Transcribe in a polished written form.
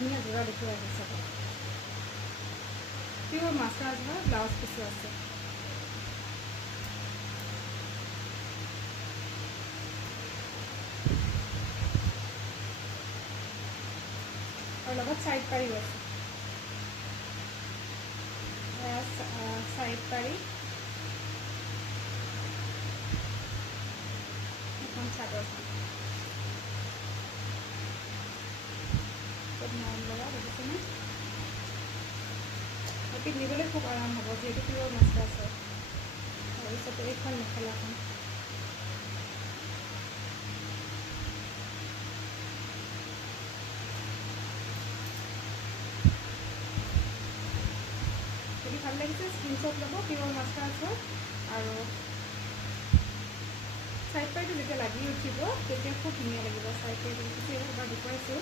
ধুনীয়া যোৰা দেখুৱাই আহিছে পিয়ৰ মাছৰাজ হয় ব্লাউজ পিছো আছে আৰু লগত সাইড পাৰিও আছে সাইড পাৰি এখন চাদৰখন খুব মৰম লগা দেখিছেনে পিন্ধিবলৈ খুব আৰাম হ'ব যিহেতু পিয়ৰ মাছৰাজ হয় তাৰপিছতে এইখন মেখেলাখন যদি ভাল লাগিছে স্ক্ৰীনশ্বট ল'ব পিয়ৰ মাছৰাজ হয় আৰু সাইড পাৰিটো যেতিয়া লাগি উঠিব তেতিয়া খুব ধুনীয়া লাগিব সাইড পাৰিটো এবাৰ দেখুৱাইছোঁ